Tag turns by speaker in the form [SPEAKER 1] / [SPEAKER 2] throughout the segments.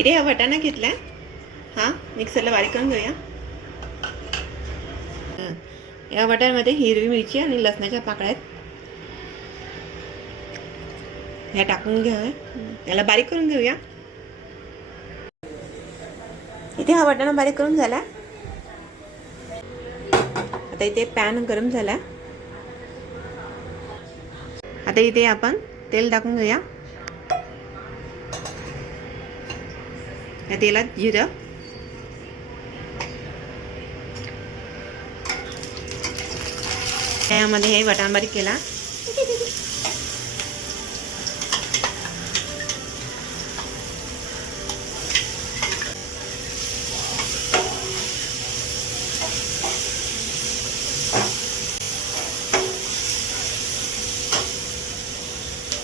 [SPEAKER 1] इथे हा वटाणा घेतला हा मिक्सरला बारीक करून घेऊया या वटाण्यामध्ये हिरवी मिरची आणि लसणाच्या पाकळ्या आहेत ह्या टाकून घ्याव्या याला बारीक करून घेऊया इथे हा वटाणा बारीक करून झाला आता इथे पॅन गरम झाला आता इथे आपण तेल टाकून घेऊया तेलात जिरं त्यामध्ये हे वटाण बारीक केला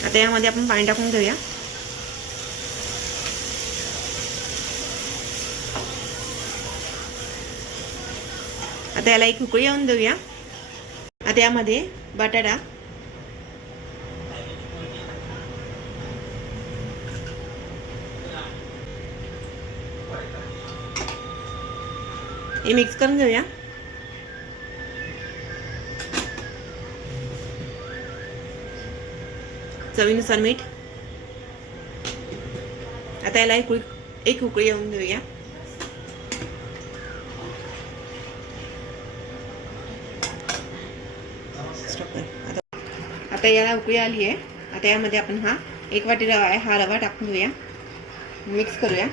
[SPEAKER 1] आता यामध्ये आपण पाणी टाकून घेऊया आता याला एक उकळी येऊन देऊया आता यामध्ये बटाटा हे मिक्स करून घेऊया चवीनुसार मीठ आता याला एक एक उकळी येऊन देऊया आता आता याला उकळी आली आहे आता यामध्ये आपण हा एक वाटी रवा आहे हा रवा टाकून घेऊया मिक्स करूया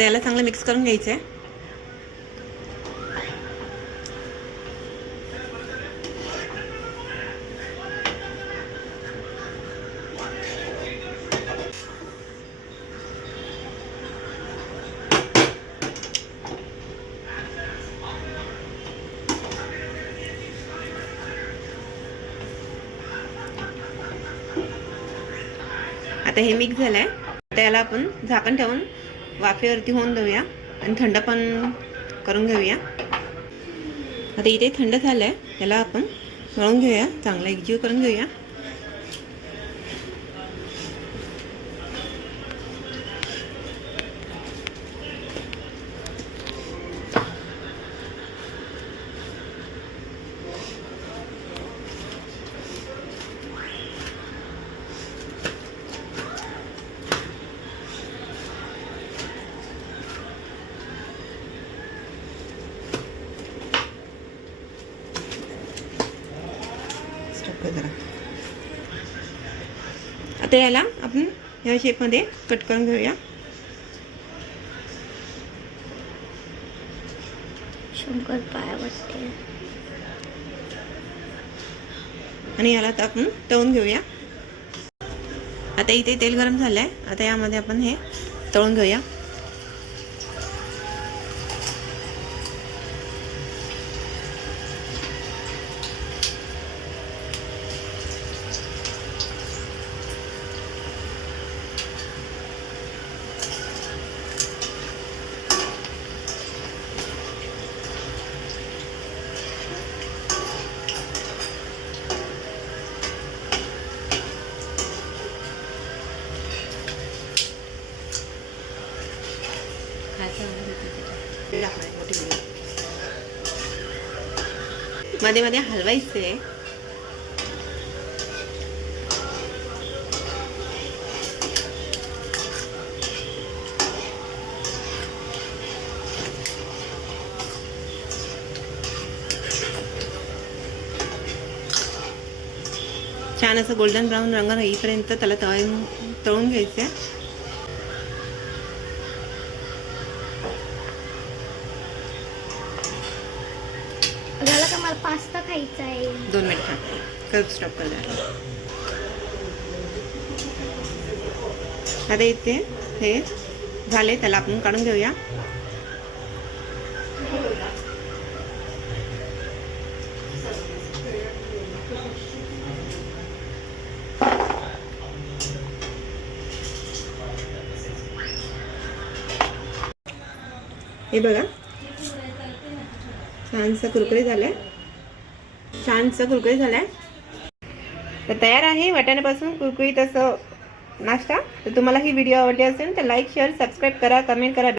[SPEAKER 1] आता याला चांगलं मिक्स करून घ्यायचं आता हे मिक्स झालंय आता याला आपण झाकण ठेवून वाफेवरती होऊन देऊया आणि थंड पण करून घेऊया आता इथे थंड झालं आहे त्याला आपण वळून घेऊया चांगला एकजीव करून घेऊया आता याला आपण ह्या शेपमध्ये कट करून घेऊया
[SPEAKER 2] शंकर पाय वाटते
[SPEAKER 1] आणि याला तर आपण तळून घेऊया आता इथे तेल गरम झालंय आता यामध्ये आपण हे तळून घेऊया वेळ लागणार आहे मोठी मध्ये मध्ये हलवायचे आहे छान असं गोल्डन ब्राऊन रंग येईपर्यंत त्याला तळून तळून घ्यायचं आहे
[SPEAKER 2] झाला का मला पास्ता खायचा आहे
[SPEAKER 1] दोन मिनिट खा कर स्टॉप कर आता इथे हे झाले त्याला आपण काढून घेऊया हे बघा छानस कुरकुरी झाले आहे छानसं कुरकुरी झालंय तर तयार आहे वाटाण्यापासून कुरकुरीत असं नाश्ता तर तुम्हाला ही व्हिडिओ आवडली असेल तर लाईक शेअर सबस्क्राईब करा कमेंट करा